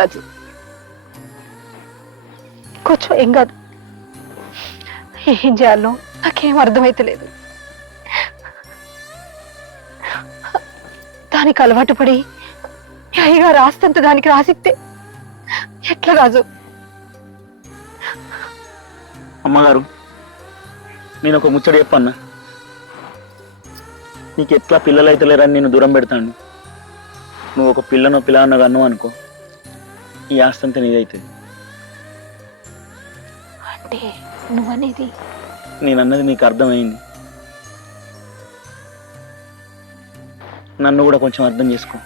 రాజు కూర్చో, ఏం కాదు. ఏం చేయాలో నాకేం అర్థమైతలేదు. దానికి అలవాటు పడి అయ్యగా రాస్తంత దానికి రాసిస్తే ఎట్లా రాజు? అమ్మగారు, నేను ఒక ముచ్చట చెప్పన్నా. నీకు ఎట్లా పిల్లలు అయితే లేరని నేను దూరం పెడతాను. నువ్వు ఒక పిల్లనో అన్నావు అనుకో, ఈ ఆస్తి అంతా నీదైతుంది. అంటే నువ్వనేది? నేనన్నది నీకు అర్థమైంది. నన్ను కూడా కొంచెం అర్థం చేసుకో.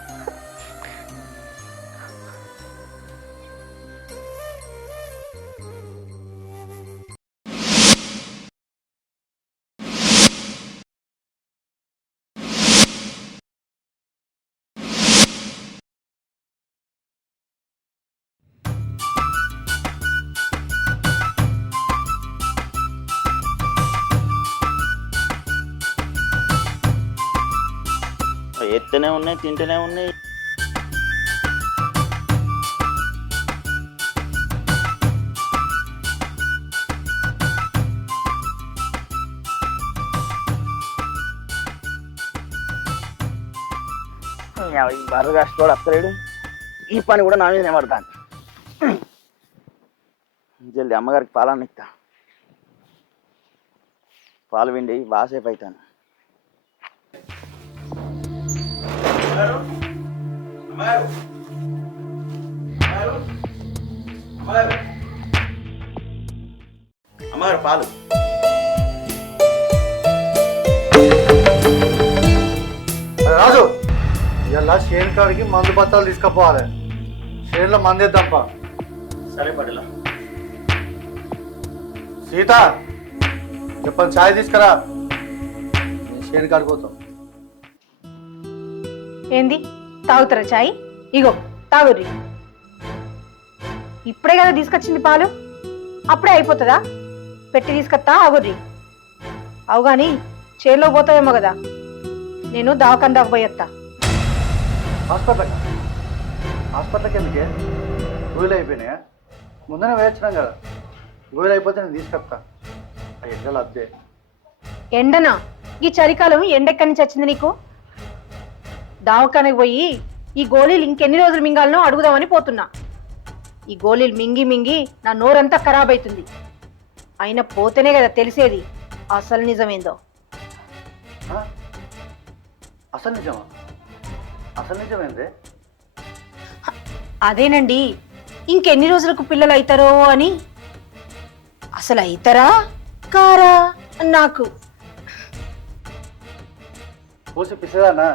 ఎత్తనే ఉన్నాయి, తింటూనే ఉన్నాయి. ఈ బర్ర కష్టపడు అక్కలేడు, ఈ పని కూడా నా మీదనే పడతాను. జల్ది అమ్మగారికి పాలన్న ఇస్తా. పాలు పిండి బాసేపు అవుతాను. అమ్మగారు పాలు. రాజు, ఇలా షేన్ కాడికి మందు బత్తాలు తీసుకుపోవాలి. షేన్లో మందేద్దాంపా. సరే పడలా. సీత, చెప్పండి, ఛాయ్ తీసుకురా. నేను షేన్ కాడికి పోతాం. ఏంది తాగుతారా చాయ్? ఇగో తాగుర్రి. ఇప్పుడే కదా తీసుకొచ్చింది పాలు, అప్పుడే అయిపోతుందా? పెట్టి తీసుకొస్తా, ఆగుర్రి. అవు గాని చేలో పోతావేమో కదా, నేను దవాఖాన దాకా పోయేస్తా. హాస్పిటల్కి ఎందుకే? గోళీలు అయిపోయినాయా? ముందనే వేయించినాం కదా. గోళీలు అయిపోతే నేను తీసుకొస్తా. ఆ ఎండలు అద్దే. ఎండనా? ఈ చలికాలం ఎండెక్కడి నుంచి వచ్చింది నీకు? దావకానికి పోయి ఈ గోళీలు ఇంకెన్ని రోజులు మింగాలనో అడుగుదామని పోతున్నా. ఈ గోళీలు మింగి మింగి నా నోరంతా ఖరాబ్ అవుతుంది. అయినా పోతేనే కదా తెలిసేది అసలు నిజమేందో. అసలు నిజమా? అసలు నిజమేందే? అదేనండి, ఇంకెన్ని రోజులకు పిల్లలు అవుతారో అని. అసలు అవుతారా కారా నాకు పోసి పిసదానా?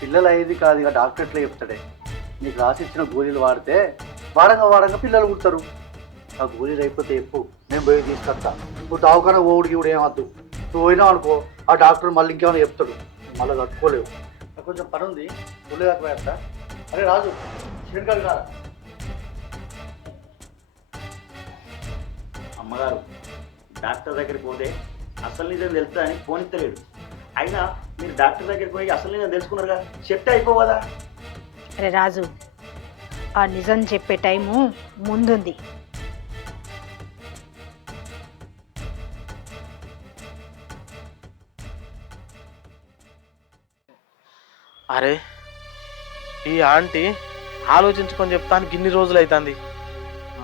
పిల్లలు అయ్యేది కాదు, ఇక డాక్టర్ ఎట్లా చెప్తాడే. నీకు రాసిచ్చిన గోళీలు వాడితే వాడంగా పిల్లలు పుడతారు. ఆ గోళీలు అయిపోతే చెప్పు, నేను పోయి తీసుకొస్తా. నువ్వు దావకాన ఓడికి కూడా ఏమద్దు. నువ్వు పోయినావు అనుకో, ఆ డాక్టర్ మళ్ళీ ఇంకేమైనా చెప్తాడు, మళ్ళీ కట్టుకోలేవు. నాకు కొంచెం పని ఉంది, గోళీ దాకా పోయేస్తా. అరే రాజు, శ్రీకాళి రా. అమ్మగారు, డాక్టర్ దగ్గరికి పోతే అసలు నిజం తెలుస్తా అని పోనిత్తలేడు. అయినా మీరు డాక్టర్ దగ్గరికి పోయి అసలు నిజం తెలుసుకున్నారుగా, చెప్తే అయిపోవదా? అరే రాజు, ఆ నిజం చెప్పే టైము ముందుంది. అరే, ఈ ఆంటీ ఆలోచించుకొని చెప్తానికి ఇన్ని రోజులు అవుతుంది,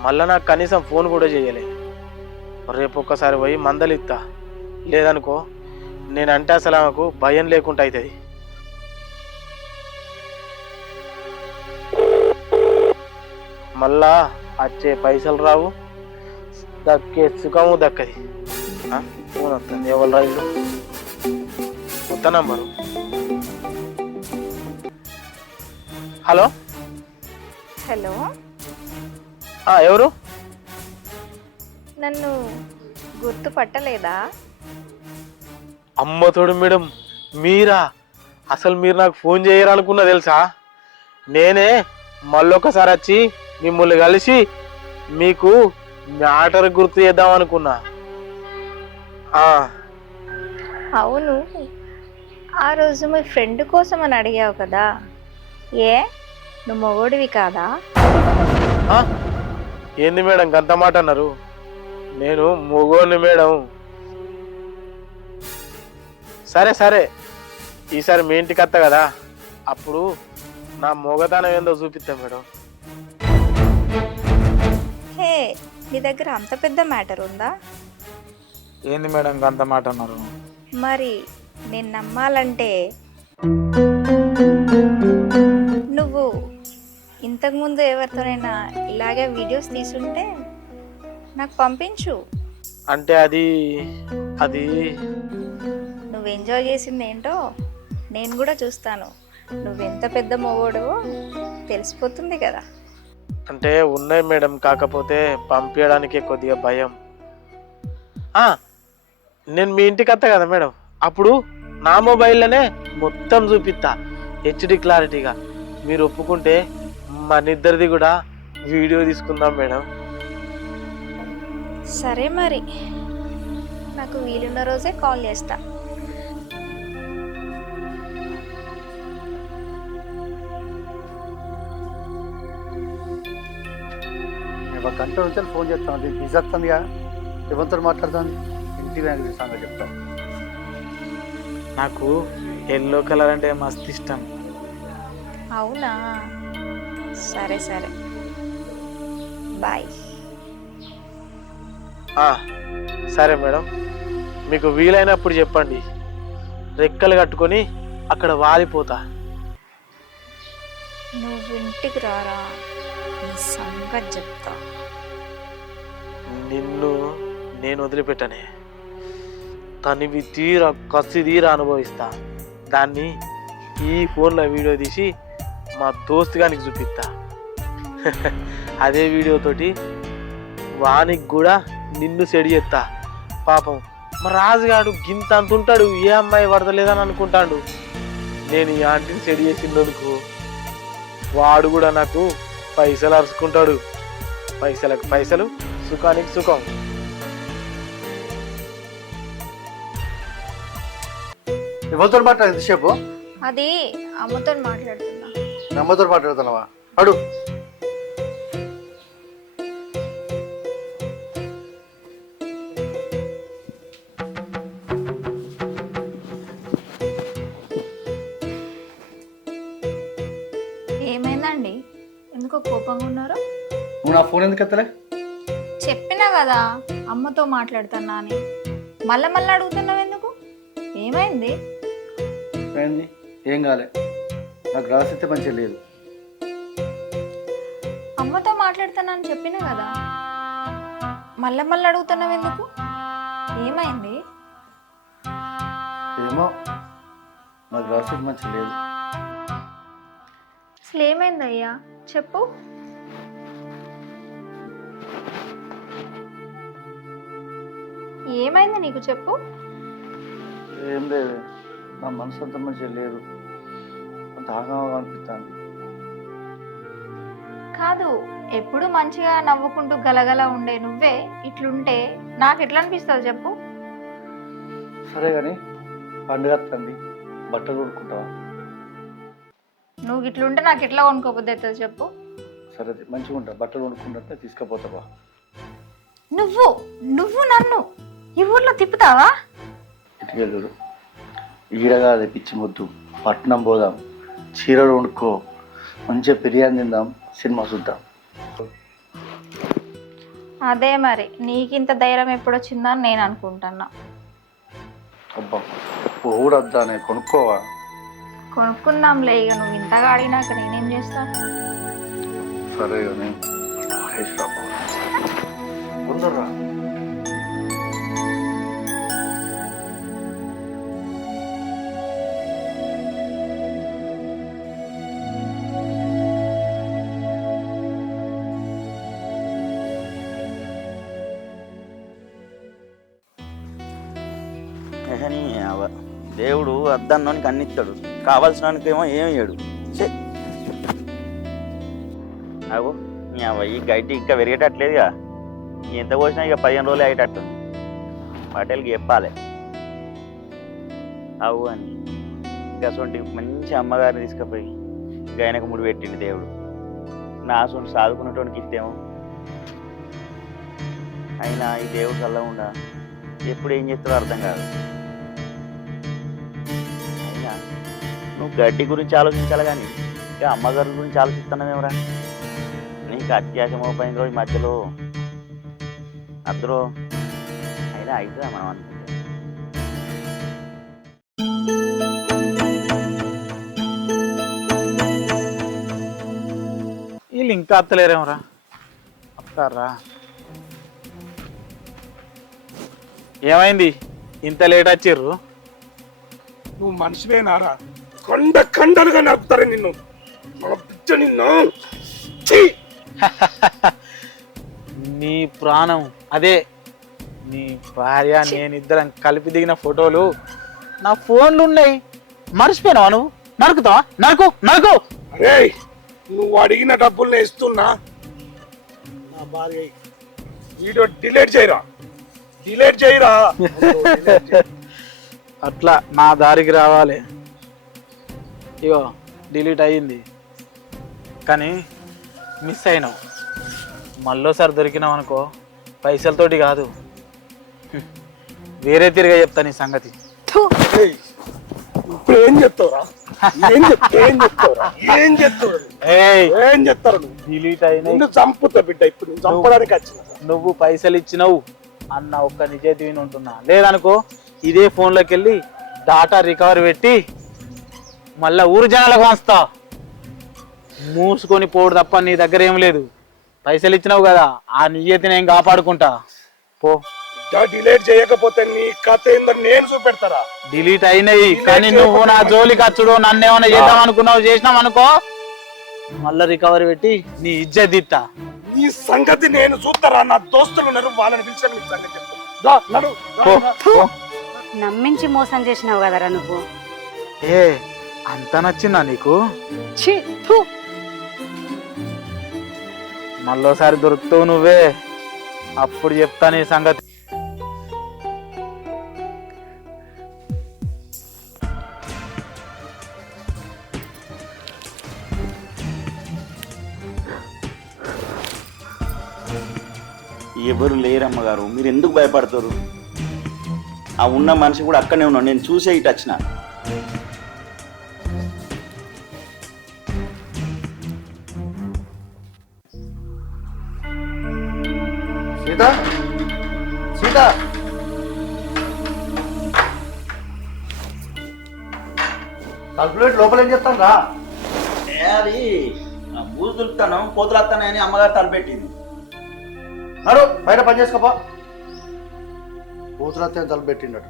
మళ్ళీ నాకు కనీసం ఫోన్ కూడా చేయలే. రేపు ఒక్కసారి పోయి మందలు ఇస్తా, లేదనుకో నేనంటే అసలు ఆమెకు భయం లేకుండా అవుతుంది. మళ్ళా వచ్చే పైసలు రావు, దక్కే సుఖము దక్కది. ఫోన్ వస్తుంది, ఎవరు రైలు కొత్త నంబరు. హలో హలో, ఎవరు? నన్ను గుర్తుపట్టలేదా? అమ్మతోడు మేడం, మీరా? అసలు మీరు నాకు ఫోన్ చేయరనుకున్నా తెలుసా. నేనే మళ్ళొకసారి వచ్చి మిమ్మల్ని కలిసి మీకు మ్యాటర్ గుర్తు చేద్దాం అనుకున్నా. అవును, ఆ రోజు మీ ఫ్రెండ్ కోసం అని అడిగావు కదా, ఏ నువ్వు మొగోడివి కాదా? ఆ? ఏంది మేడం గంత మాట అన్నారు? నేను మొగోని మేడం. సరే సరే, ఈసారి మీ ఇంటికి వస్తా కదా, అప్పుడు నా మొగతనం ఏందో చూపిస్తా మేడం. హే, నీ దగ్గర అంత పెద్ద మ్యాటర్ ఉందా? ఏంది మేడం గంత మాట అన్నారు? మరి నేను నమ్మాలంటే నువ్వు ఇంతకుముందు ఎవరితోనైనా ఇలాగే వీడియోస్ తీసుంటే నాకు పంపించు. అంటే అది అది నువ్వు ఎంజాయ్ చేసింది ఏంటో నేను కూడా చూస్తాను. నువ్వెంత పెద్ద మొగోడువో తెలిసిపోతుంది కదా. అంటే ఉన్నాయి మేడం, కాకపోతే పంపించడానికే కొద్దిగా భయం. నేను మీ ఇంటికి వస్తా కదా మేడం, అప్పుడు నా మొబైల్లోనే మొత్తం చూపిస్తా హెచ్డి క్లారిటీగా. మీరు ఒప్పుకుంటే మన ఇద్దరిది కూడా వీడియో తీసుకుందాం మేడం. సరే మరి, నాకు వీలున్న రోజే కాల్ చేస్తా. ఒక గంట నుంచి ఫోన్ చేస్తాను, అది బిజీ వస్తుందిగా. ఎవరితో మాట్లాడుతుంది? ఇంటికి వెనక సంగతి చెప్తాను. నాకు ఎల్లో కలర్ అంటే మస్తు ఇష్టం. అవునా, సరే సరే, బాయ్. సరే మేడం, మీకు వీలైనప్పుడు చెప్పండి, రెక్కలు కట్టుకొని అక్కడ వాలిపోతా. నువ్వు ఇంటికి రారా, నీ సంగతి చెప్తా. నిన్ను నేను వదిలిపెట్టనే, తనివి తీరా కసి తీరా అనుభవిస్తా. దాన్ని ఈ ఫోన్లో వీడియో తీసి మా దోస్తు గానికి చూపిస్తా. అదే వీడియోతోటి వానికి కూడా నిన్ను సెడి చేస్తా. పాపం మా రాజుగాడు గింత అంత ఉంటాడు, ఏ అమ్మాయి పడతలేదని అనుకుంటాడు. నేను ఈ ఆంటీని సెడి చేసిందనుకో, వాడు కూడా నాకు పైసలు అరుచుకుంటాడు. పైసలకు పైసలు, సుఖానికి సుఖం. ఎవరితో మాట్లాడు ఎంతసేపు? అది అమ్మతో మాట్లాడుతున్నా. అమ్మతో మాట్లాడుతున్నావా? అడు. ఏమైందండి, ఎందుకో కోపంగా ఉన్నారు? నువ్వు నా ఫోన్ ఎందుకు ఎత్తలే? చెప్పినా కదా అమ్మతో మాట్లాడుతున్నా అని. మళ్ళా అడుగుతున్నావు ఎందుకు? ఏమైంది? ఏంది? ఏం కాలే, నాకు రాసిస్తే మంచిగా లేదు. అమ్మతో మాట్లాడుతున్నా అని చెప్పినా కదా, మళ్ళా అడుగుతున్నావు ఎందుకు? ఏమైంది? ఏమో, నాకు రాసిస్తే మంచిగా లేదు. అసలు ఏమైంది అయ్యా, చెప్పు. ఏమైంది నీకు, చెప్పు. ఏం లేదు, నా మనసు అంత మంచిగా లేదు, అంత ఆగంగా అనిపిస్తాను. కాదు, ఎప్పుడు మంచిగా నవ్వుకుంటూ గలగల ఉండే నువ్వే ఇట్లుంటే నాకు ఎట్లా అనిపిస్తుంది చెప్పు. సరే కానీ పండుగ వస్తుంది, బట్టలు కొనుక్కుంటావా? నువ్వు ఇట్లుంటే నాకు ఎట్లా కొనుక్కోబుద్ది అవుతుంది చెప్పు. సరే మంచిగా ఉంటా, బట్టలు కొనుక్కుంటే తీసుకుపోతావా? నువ్వు నువ్వు నన్ను ఈ ఊర్లో తిప్పుతావా? ఇటుకెళ్ళు, ఈడగా పిచ్చి ముద్దు, పట్నం పోదాం, చీరలు వండుకో, మంచిగా బిర్యానీ తిందాం, సినిమా చూద్దాం. అదే మరి, నీకింత ధైర్యం ఎప్పుడు వచ్చిందని నేను అనుకుంటున్నా. అబ్బా కూడా వద్దానే, కొనుక్కోవా? కొనుక్కుందాంలే, ఇక నువ్వు ఇంతగా అడిగినాక నేనేం చేస్తాను. సరే కానీ కొందర్రా. దేవుడు అద్దన్నానికి అన్ని ఇస్తాడు, కావాల్సినానికేమో ఏమి ఇయ్యడు. అవు ఈ గైటీ ఇంకా పెరిగేటట్లేదుగా, ఎంత పోసినా ఇక 15 రోజులే అయ్యేటట్టు. పటేల్కి చెప్పాలి అవు అని. ఇంకా అటువంటి మంచి అమ్మగారిని తీసుకుపోయి ఇక ఆయనకు ముడి పెట్టిండు దేవుడు. నా సొంత సాదుకున్నటువంటి ఇస్తేమో అయినా ఈ దేవుడు చల్లకుండా ఎప్పుడు ఏం చేస్తాడో అర్థం కాదు. అయినా నువ్వు గడ్డి గురించి ఆలోచించాలి కానీ ఇంకా అమ్మగారి గురించి ఆలోచిస్తున్నావేమరా? నీకు అత్యాశ మోపైన రోజు మధ్యలో అద్దరో అయినా అవుతుందా మనం అనుకుంటే? వీళ్ళు ఇంకా అత్తలేరేమరా? అత్తారా? ఏమైంది ఇంత లేట్ వచ్చిర్రు? నువ్వు మనిషివేనారా? కొండ కండలుగా నడుపుతారు నిన్ను. మా బిడ్డ నిన్ను ఛీ! నీ ప్రాణం అదే. నీ భార్య నేనిద్దరం కలిపి దిగిన ఫోటోలు నా ఫోన్లు ఉన్నాయి. మర్చిపోయినావా నువ్వు? నరుకుతావా? నరుకు నరుకు. అరే నువ్వు అడిగిన డబ్బుల్ని ఇస్తున్నా. నా భార్య వీడియో డిలీట్ చేయరా, డిలీట్ చేయరా. అట్లా నా దారికి రావాలి. ఇగో డిలీట్ అయ్యింది కానీ మిస్ అయినావు. మళ్ళోసారి దొరికినావు అనుకో పైసలతోటి కాదు వేరే తిరిగా చెప్తా నీ సంగతి. ఏయ్, ఇప్పుడు ఏం చెప్తావురా? ఏం చెప్తావు? ఏయ్ ఏం చెప్తారు? నువ్వు డిలీట్ అయినాయి. నిన్ను చంపుతా బిడ్డ. ఇప్పుడు నువ్వు చంపడానికి వచ్చిన. నువ్వు పైసలు ఇచ్చినావు అన్న ఒక్క నిజాయితీ విని ఉంటున్నా. లేదనుకో ఇదే ఫోన్లోకి వెళ్ళి డాటా రికవరీ పెట్టి మళ్ళా ఊరు జనాలకు వంచుతా. మూసుకొని పోడు తప్ప నీ దగ్గర ఏం లేదు. పైసలు ఇచ్చినావు కదా ఆ నిజాయితీ నేను కాపాడుకుంటా. పో. డిలీట్ చేయకపోతే నీ కథ ఏందని నేను చూపెడతారా? డిలీట్ అయినాయి కానీ నువ్వు నా జోలికి వచ్చుడు నన్ను ఏమైనా చేద్దాం అనుకున్నావు చేసినావు అనుకో మళ్ళా రికవరీ పెట్టి నీ ఇజ్జత్ ఇస్తా. నీ సంగతి నేను చూస్తారా? నా దోస్తులు ఉన్నారు, వాళ్ళని పిలిచిన నీ సంగతి చెప్తాను. పో, పో. నమ్మించి మోసం చేసినావు కదరా నువ్వు. ఏ అంత నచ్చిందా నీకు? ఛీ, ఫు. మళ్ళోసారి దొరుకుతావు నువ్వే, అప్పుడు చెప్తా నీ సంగతి. ఎవరు లేరమ్మగారు, మీరు ఎందుకు భయపడతారు? ఆ ఉన్న మనిషి కూడా అక్కడనే ఉన్నాడు, నేను చూసే ఇటు వచ్చిన. సీత, సీత, తలుపులేట్ లోపల ఏం చెప్తాను రా. అది బూజు దులుపుతాను, కోతులు వస్తానని అమ్మగారు తలపెట్టింది. మరో బయట పని చేసుకోపా. పూతులత్తే తలుపు పెట్టిండట.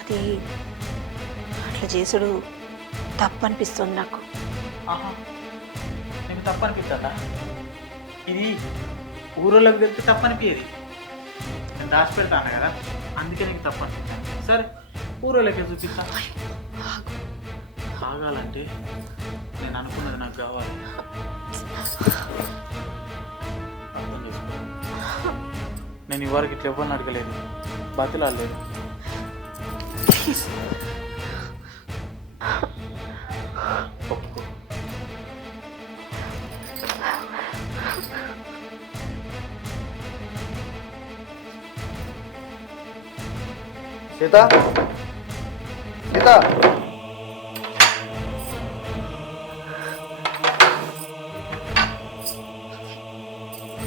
అది అట్లా చేసుడు తప్పనిపిస్తుంది నాకు. నీకు తప్పనిపిస్తుందా? ఇది ఊరోళ్ళకి వెళ్తే తప్పనిపించేది. నేను దాచి పెడతాను కదా అందుకే నీకు తప్పనిపిస్తాను. సరే ఊరోళ్ళకి చూపిస్తా. ఆగాలంటే నేను అనుకున్నది నాకు కావాలి. అర్థం చేసుకో. నేను ఇవరకు ఇట్లా ఎవరిని అడగలేదు, బతిలాడలేదు. ఒప్పుకో. సీత, సీత,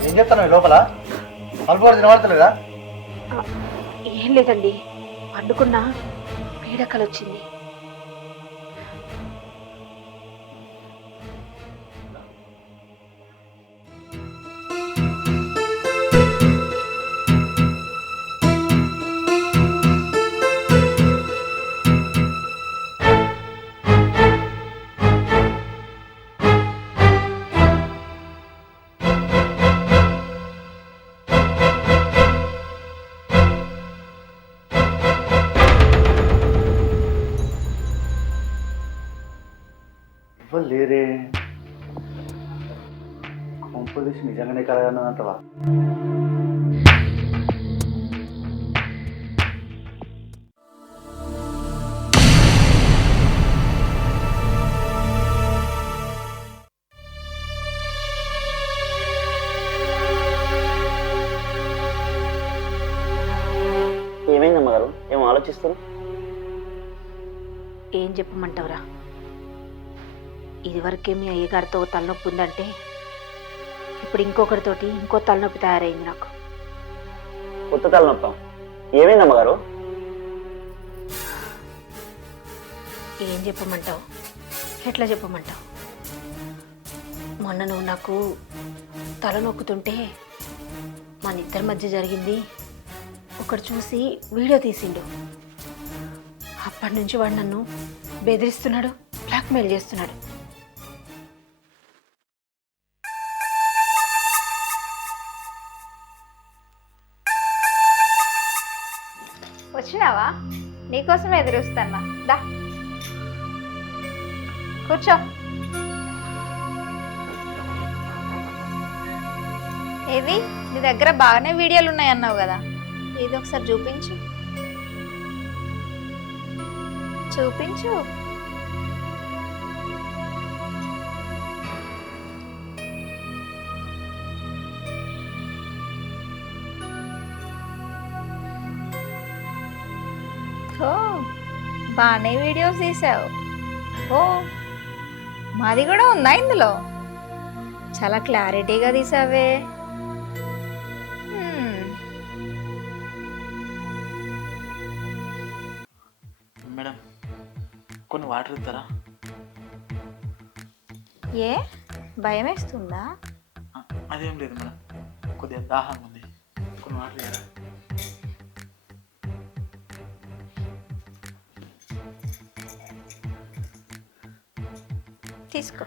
ఏం చెప్తాను లోపల? తలుపు కూడా తినబడతలేదా? ఏం లేదండి, పండుకున్నా పీడకలు వచ్చింది. ఎవ్వరు లేరే. కొంపదీసి నిజంగానే కలగన్నదంటవా? ఏమైంది అమ్మగారు? ఏం ఆలోచిస్తారు? ఏం చెప్పమంటావురా? ఇదివరకే మీ అయ్యగారితో తలనొప్పి ఉందంటే ఇప్పుడు ఇంకొకరితోటి ఇంకో తలనొప్పి తయారైంది నాకు. కొత్త తలనొప్ప? ఏమైంది అమ్మగారు? ఏం చెప్పమంటావు? ఎట్లా చెప్పమంటావు? మొన్న నువ్వు నాకు తలనొక్కుతుంటే మన ఇద్దరి మధ్య జరిగింది ఒకడు చూసి వీడియో తీసిండు. అప్పటి నుంచి వాడు నన్ను బెదిరిస్తున్నాడు, బ్లాక్మెయిల్ చేస్తున్నాడు. వచ్చినావా? నీకోసం ఎదురుస్తానా. దా కూర్చో. ఏది నీ దగ్గర బాగానే వీడియోలు ఉన్నాయన్నావు కదా, ఇది ఒకసారి చూపించు. చూపించు. ఓ బాగానే వీడియోస్ తీసావు. ఓ మాది కూడా ఉందా ఇందులో? చాలా క్లారిటీగా తీసావే. మేడం కొన్ని వాటర్ ఇస్తారా? ఏ భయం వేస్తుందా? అదేం లేదు మేడం, కొద్దిగా దాహంగా ఉంది, కొన్ని వాటర్ ఇవ్వరా? తీసుకో.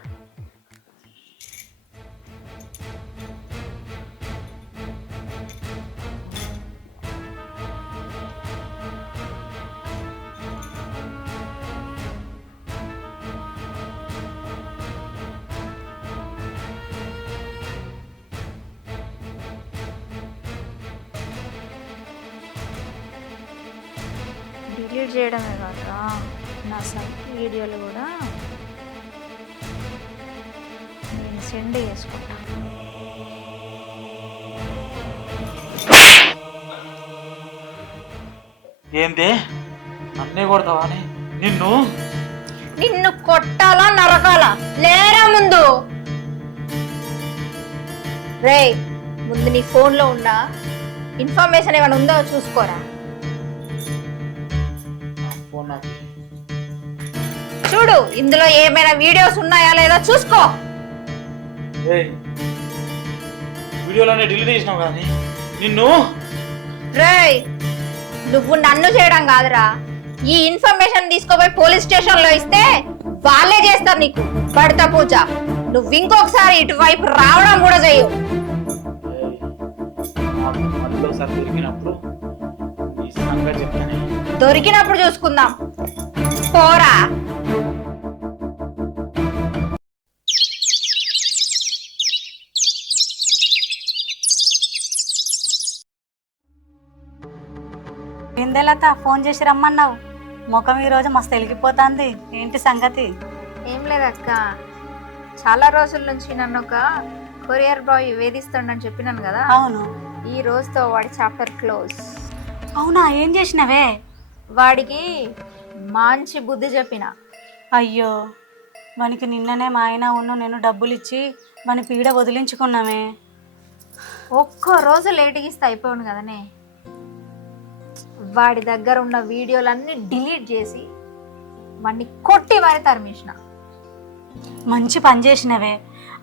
డిలీట్ చేయడమే కాక నా సైట్ వీడియోలు కూడా నేను సెండ్ చేసుకుంటా. ఏంది నన్నే కొడతావా అని? నిన్ను నిన్ను కొట్టాలా నరకాలా? లేరా ముందు. రే ముందు నీ ఫోన్లో ఉన్న ఇన్ఫర్మేషన్ ఏమైనా ఉందో చూసుకోరా. ఫోన్ నాకు చూడు, ఇందులో ఏమైనా వీడియోస్ ఉన్నాయా లేదా చూసుకో. వీడియోలోనే డిలీట్ చేసినావు కానీ నిన్ను. రేయ్ నువ్వు నన్ను చేయడం కాదురా, ఈ ఇన్ఫర్మేషన్ తీసుకోపోయి పోలీస్ స్టేషన్ లో ఇస్తే వాళ్ళే చేస్తారు నీకు భర్త పూజ. నువ్వు ఇంకొకసారి ఇటువైపు రావడం కూడా చెయ్యు. మళ్ళీసారి దొరికినప్పుడు ఈ సంగతి చెప్తానే. దొరికినప్పుడు చూసుకుందాం. పోరా. ఏందేలత ఫోన్ చేసి రమ్మన్నావు? ముఖం ఈరోజు మస్తు వెలిగిపోతుంది, ఏంటి సంగతి? ఏం లేదక్క, చాలా రోజుల నుంచి నన్ను ఒక కొరియర్ బాయ్ వేధిస్తాడని చెప్పినాను కదా. అవును. ఈ రోజుతో వాడి చాప్టర్ క్లోజ్. అవునా? ఏం చేసినవే? వాడికి మంచి బుద్ధి చెప్పిన. అయ్యో, వానికి నిన్ననే మా ఆయన నేను డబ్బులు ఇచ్చి మన పీడ వదిలించుకున్నామే. ఒక్క రోజు లేటుగా ఇస్తే అయిపోయాను కదనే. వాడి దగ్గర ఉన్న వీడియోలన్నీ డిలీట్ చేసి వాడిని కొట్టి మరి తరిమేసిన. మంచి పని చేసినవే.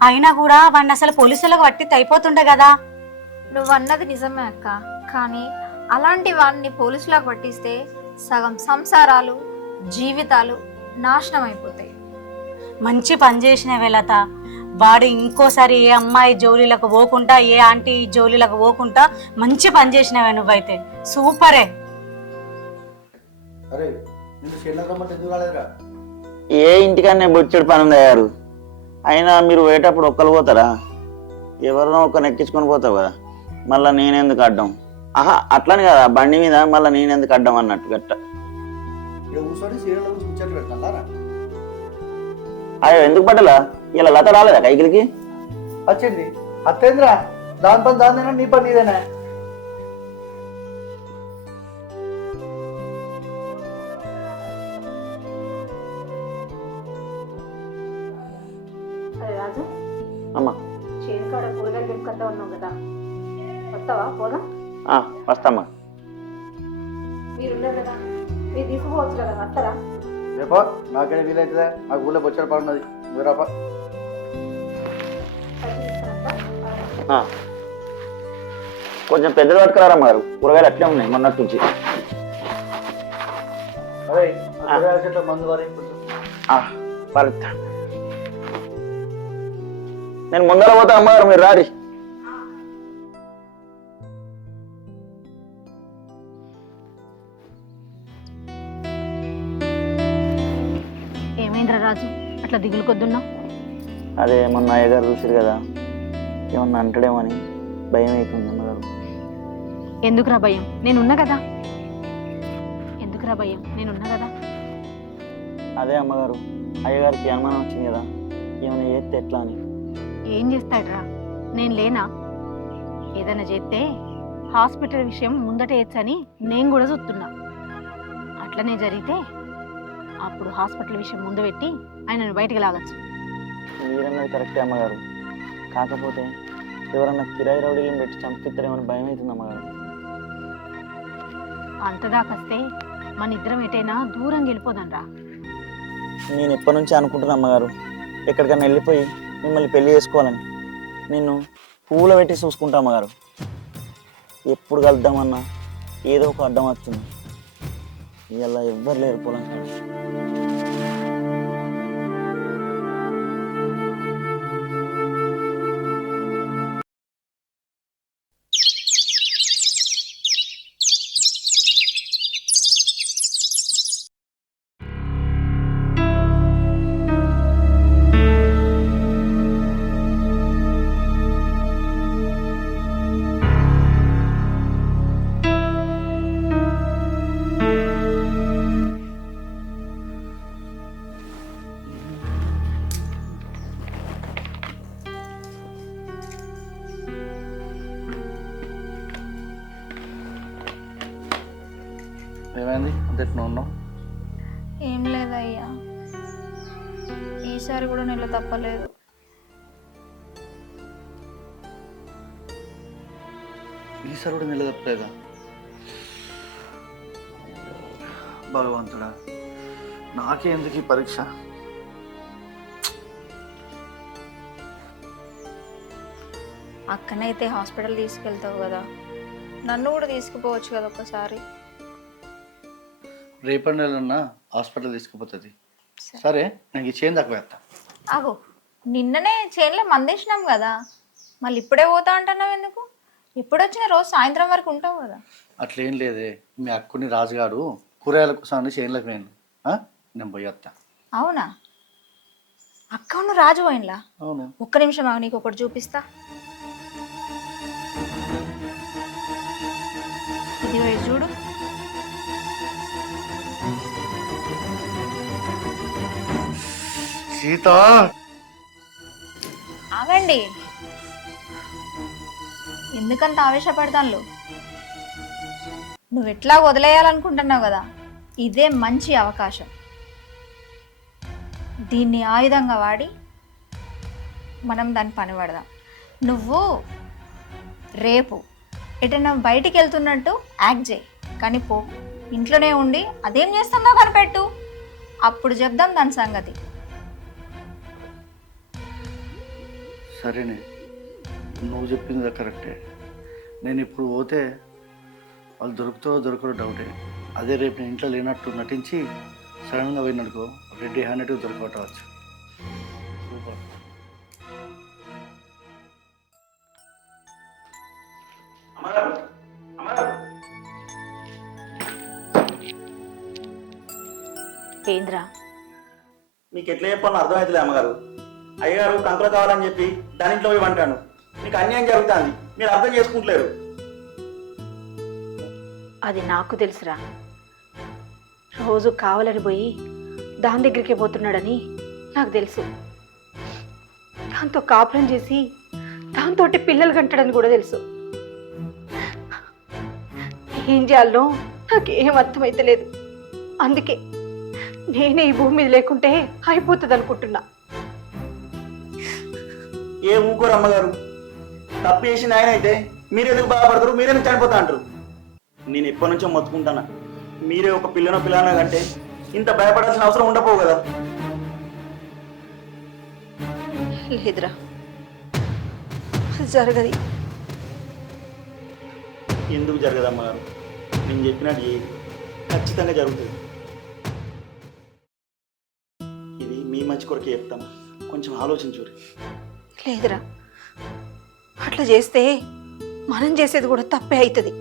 అయినా కూడా వాడిని అసలు పోలీసులకు పట్టితే అయిపోతుండే కదా. నువ్వు అన్నది నిజమే అక్క, కానీ అలాంటి వాడిని పోలీసులకు పట్టిస్తే సగం సంసారాలు జీవితాలు నాశనం అయిపోతాయి. మంచి పని చేసినవే లత. వాడు ఇంకోసారి ఏ అమ్మాయి జోలీలకు పోకుండా, ఏ ఆంటీ జోలీలకు పోకుండా మంచి పని చేసినవే నువ్వైతే. సూపరే. అరే నిన్ను చెల్లెమ్మంటే ఎందుకు రాలేదురా? ఏ ఇంటికన్నా బొచ్చెడు పని ఉంది అయ్యారు. అయినా మీరు పోయేటప్పుడు ఒక్కరు పోతారా? ఎవరినో ఒక్కరిని ఎక్కించుకొని పోతావు కదా, మళ్ళీ నేనెందుకు అడ్డం? ఆహా అట్లని కదా, బండి మీద మళ్ళీ నేనెందుకు అడ్డం అన్నట్టు గట్ట. ఇక్కడ కూర్చొని సీరియల్ గురించి ముచ్చట్లు పెడతారా? అయ్యో ఎందుకు పట్టలా? ఇలా లత రాలేదా కైకిలికి? వచ్చింది అత్తేంద్ర, దాని పని దానిదేనా, నీ పని నీదేనా? అరే రాజు, అమ్మా చేను కాడ కూరగాయలు తెంపుకొద్దా ఉన్నావు కదా, వస్తావా? పోదాం. వస్తామ్మా. మీరున్నారు కదా, మీరు తీసుకుపోవచ్చు కదా, వస్తారా? రేపా నాకేం వీలవుతుందా? నాకు ఊళ్ళో బొచ్చడి పడున్నది, నువ్వు రాపా. కొంచెం పెద్దది పట్టుకురారా అమ్మగారు, కూరగాయలు అట్లే ఉన్నాయి మొన్నటి నుంచి. అదే కూరగాయల చెట్ల మందు వారి పరుతా. నేను ముందర పోతా అమ్మగారు, మీరు రారి. ఏమైందిరా రాజు, అట్లా దిగులు కొద్దున్నావు? అదే మొన్న అయ్యగారు చూసారు కదా, ఏమన్నా అంటాడేమో అని భయం అవుతుంది అమ్మగారు. ఎందుకురా భయం, నేనున్నా కదా. ఎందుకురా భయం, నేనున్నా కదా. అదే అమ్మగారు, అయ్యగారికి అనుమానం వచ్చింది కదా, ఏమైనా చేస్తే ఎట్లా అని. ఏం చేస్తాడ్రా, నేను లేనా? ఏదైనా చేస్తే హాస్పిటల్ విషయం ముందట వేయచ్చని నేను కూడా చూస్తున్నా. అట్లనే జరిగితే అప్పుడు హాస్పిటల్ విషయం ముందు పెట్టి ఆయనను బయటికి లాగచ్చు. మీరన్నది కరెక్టే అమ్మగారు, కాకపోతే ఎవరన్నా కిరాయి రౌడీలను పెట్టి చంపిస్తారేమని భయం అవుతుంది అమ్మగారు. అంతదాకొస్తే మన ఇద్దరం ఎటైనా దూరంగా వెళ్ళిపోదాంరా. నేను ఎప్పటి నుంచి అనుకుంటున్నా అమ్మగారు, ఎక్కడికైనా వెళ్ళిపోయి మిమ్మల్ని పెళ్లి చేసుకోవాలని. నిన్ను పూల పెట్టి చూసుకుంటా అమ్మగారు. ఎప్పుడు కలుద్దామన్నా ఏదో ఒక అడ్డం వస్తుంది. ఇలా ఎవ్వరు లేరు పొలం కాడ. ఏమైంది అంతే ఉన్నావు? ఏం లేదయ్యా, ఈసారి కూడా నీళ్ళు తప్పలేదు. ఈసారి కూడా నిల తప్పలేదా? భగవంతుడా, నాకే ఎందుకు ఈ పరీక్ష? అక్కనైతే హాస్పిటల్ తీసుకెళ్తావు కదా, నన్ను కూడా తీసుకుపోవచ్చు కదా ఒక్కసారి. రేపటి నెలన్నా హాస్పిటల్ తీసుకుపోతుంది. సరే, నాకు ఈ చేను దాకా వేస్తా. ఆగో, నిన్ననే చేనులో మందేసినాం కదా, మళ్ళీ ఇప్పుడే పోతా అంటున్నావు ఎందుకు? ఎప్పుడు వచ్చినా రోజు సాయంత్రం వరకు ఉంటావు కదా. అట్లేం లేదే, మీ అక్కుని రాజుగాడు కూరగాయల కోసం చేనులకు వేయండి, నేను పోయి వస్తా. అవునా? అక్క రాజు పోయినలా? అవును. ఒక్క నిమిషం ఆగు, నీకు ఒకటి చూపిస్తా. ఇదిగో ఇది చూడు. సీత, ఆగండి, ఎందుకంత ఆవేశపడతాను? నువ్వు ఎట్లా వదిలేయాలనుకుంటున్నావు కదా, ఇదే మంచి అవకాశం. దీన్ని ఆయుధంగా వాడి మనం దాన్ని పని పడదాం. నువ్వు రేపు ఎటైనా బయటికి వెళ్తున్నట్టు యాక్ట్ చేయి, కానీ పో, ఇంట్లోనే ఉండి అదేం చేస్తుందో కనిపెట్టు, అప్పుడు చెప్దాం దాని సంగతి. సరేనే, నువ్వు చెప్పింది కరెక్టే. నేను ఇప్పుడు పోతే వాళ్ళు దొరుకుతారో దొరకరో డౌటే. అదే రేపు నేను ఇంట్లో లేనట్టు నటించి సడన్గా పోయినడుకో, రెడ్డి హ్యాండెడ్గా దొరకవచ్చు. సూపర్. ఏంద్రా? మీకు ఎట్లా చెప్పాలని అర్థమవుతుంది అమ్మగారు. అయ్యగారు కంకులు కావాలని చెప్పి దాని ఇంట్లో పోయి అంటాను. మీకు అన్యాయం జరుగుతుంది, మీరు అర్థం చేసుకుంటలేరు. అది నాకు తెలుసురా. రోజు కావాలని పోయి దాని దగ్గరికి పోతున్నాడని నాకు తెలుసు. దాంతో కాపురం చేసి దాంతో పిల్లలు కంటాడని కూడా తెలుసు. ఏం చేయాలో నాకేం అర్థమైతలేదు. అందుకే నేనే ఈ భూమి మీద లేకుంటే అయిపోతుంది అనుకుంటున్నా. ఏ ఊకోరు అమ్మగారు, తప్పు చేసిన ఆయన అయితే మీరెందుకు బాధపడతారు, మీరెందుకు చనిపోతా అంటారు? నేను ఎప్పటి నుంచో మొత్తుకుంటానా, మీరే ఒక పిల్లనో కంటే ఇంత భయపడాల్సిన అవసరం ఉండపోవు కదా. లేదురా, జరగది. ఎందుకు జరగదమ్మగారు? నేను చెప్పినట్టు చేయి, ఖచ్చితంగా జరుగుతుంది. ఇది మీ మంచి కొరకే చెప్తాను, కొంచెం ఆలోచించురు. లేదురా, అట్లా చేస్తే మనం చేసేది కూడా తప్పే అవుతుంది.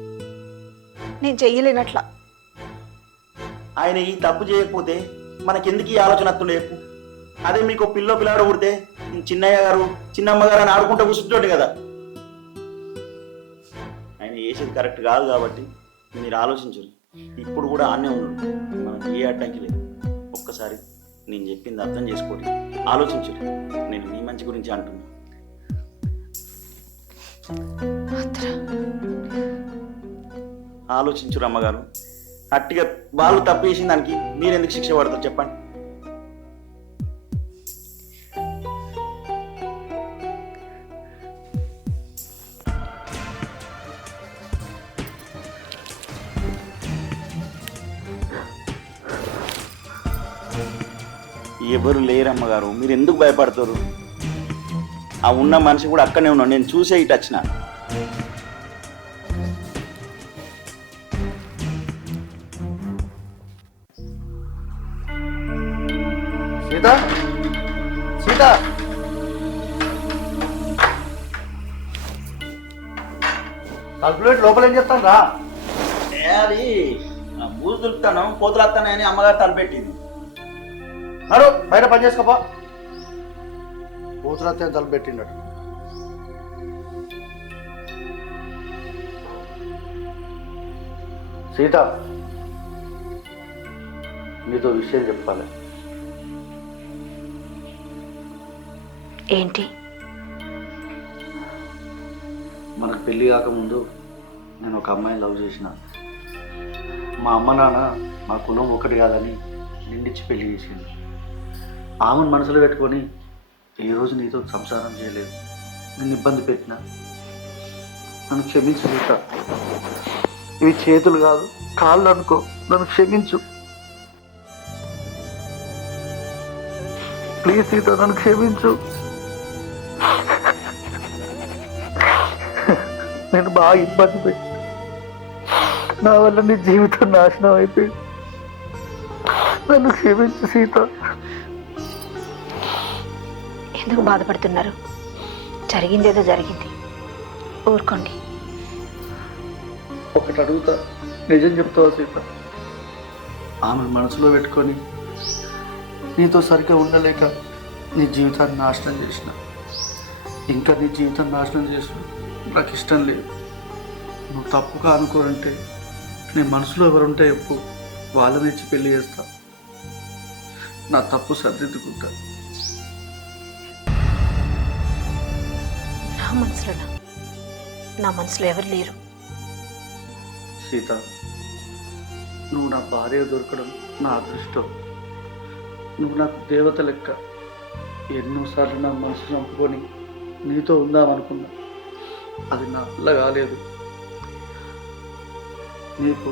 నేను చెయ్యలేనట్లా. ఆయన ఈ తప్పు చేయకపోతే మనకెందుకు ఈ ఆలోచన వస్తుండే చెప్పు? అదే మీకు పిల్లాడు పుడితే చిన్నయ్య గారు చిన్నమ్మ గారు అని ఆడుకుంటూ కూర్చుంటుండే కదా. ఆయన చేసేది కరెక్ట్ కాదు కాబట్టి మీరు ఆలోచించరు. ఇప్పుడు కూడా ఆనే ఉన్నాడు, మనకి ఏ అడ్డంకి లేదు. ఒక్కసారి నేను చెప్పింది అర్థం చేసుకోండి, ఆలోచించరు. నేను మీ మంచి గురించి అంటున్నా. ఆలోచించురు అమ్మగారు. అట్టిగా వాళ్ళు తప్పు చేసిన దానికి మీరెందుకు శిక్ష పడతారు చెప్పండి? ఎవరు లేరమ్మగారు, మీరు ఎందుకు భయపడతారు? ఆ ఉన్న మనిషి కూడా అక్కడనే ఉన్నాడు, నేను చూసే ఇటు వచ్చిన. సీత, సీత, తలుపులు లోపల ఏం చెప్తాను రా. అది బూజు దులుపుతాను, కోతులు వస్తానని అమ్మగారు తలపెట్టింది. అరు బయట పని చేసుకోపా. కూతురత్తే తలుపు పెట్టిండడు. సీత, నీతో విషయం చెప్పాలి. ఏంటి? మనకు పెళ్ళి కాకముందు నేను ఒక అమ్మాయిని లవ్ చేసిన. మా అమ్మ నాన్న మా కులం ఒకటి కాదని నిండిచ్చి పెళ్లి చేసింది. ఆమెను మనసులో పెట్టుకొని ఏ రోజు నీతో సంసారం చేయలేదు. నేను ఇబ్బంది పెట్టినా, నన్ను క్షమించు సీత. ఇవి చేతులు కాదు కాళ్ళు అనుకో, నన్ను క్షమించు ప్లీజ్ సీత, నన్ను క్షమించు. నేను బాగా ఇబ్బంది పెట్టి నా వల్ల నీ జీవితం నాశనం అయిపోయింది. నన్ను క్షమించు సీత. ఎందుకు బాధపడుతున్నారు? జరిగిందేదో జరిగింది, ఊరుకోండి. ఒకటి అడుగుతా, నిజం చెప్తావా సీత? ఆమెను మనసులో పెట్టుకొని నీతో సరిగ్గా ఉండలేక నీ జీవితాన్ని నాశనం చేసిన. ఇంకా నీ జీవితం నాశనం చేసిన నాకు ఇష్టం లేదు. నువ్వు తప్పుగా అనుకోనంటే నీ మనసులో ఎవరుంటే చెప్పు, వాళ్ళని ఇచ్చి పెళ్లి చేస్తా. నా తప్పు సరిదిద్దుకుంటా. నా మనసులో ఎవరు లేరు సీత. నువ్వు నా భార్య దొరకడం నా అదృష్టం. నువ్వు నాకు దేవత లెక్క. ఎన్నోసార్లు నా మనసు చంపుకొని నీతో ఉందామనుకున్నా, అది నా వల్ల కాలేదు. నీకు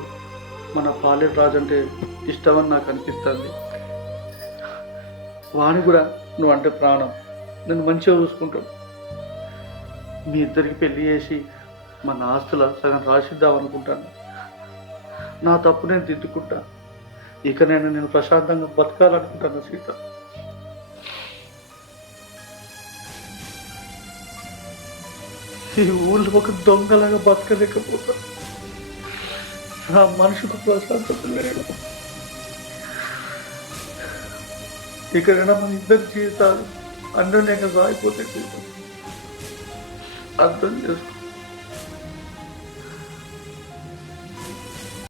మన పాలేరు రాజు అంటే ఇష్టమని నాకు అనిపిస్తుంది. వాణి కూడా నువ్వు అంటే ప్రాణం. నేను మంచిగా చూసుకుంటాను. మీ ఇద్దరికి పెళ్లి చేసి మన ఆస్తుల సగం రాసిద్దాం అనుకుంటాను. నా తప్పు నేను దిద్దుకుంటా. ఇక నేను ప్రశాంతంగా బతకాలనుకుంటాను సీత. ఈ ఊళ్ళో ఒక దొంగలాగా బతకలేకపోతా. నా మనుషుకు ప్రశాంతత లేదు. ఇకనైనా మన ఇద్దరి జీవితాలు అందరూ నేను సాగిపోతే అర్థం చేసుకో.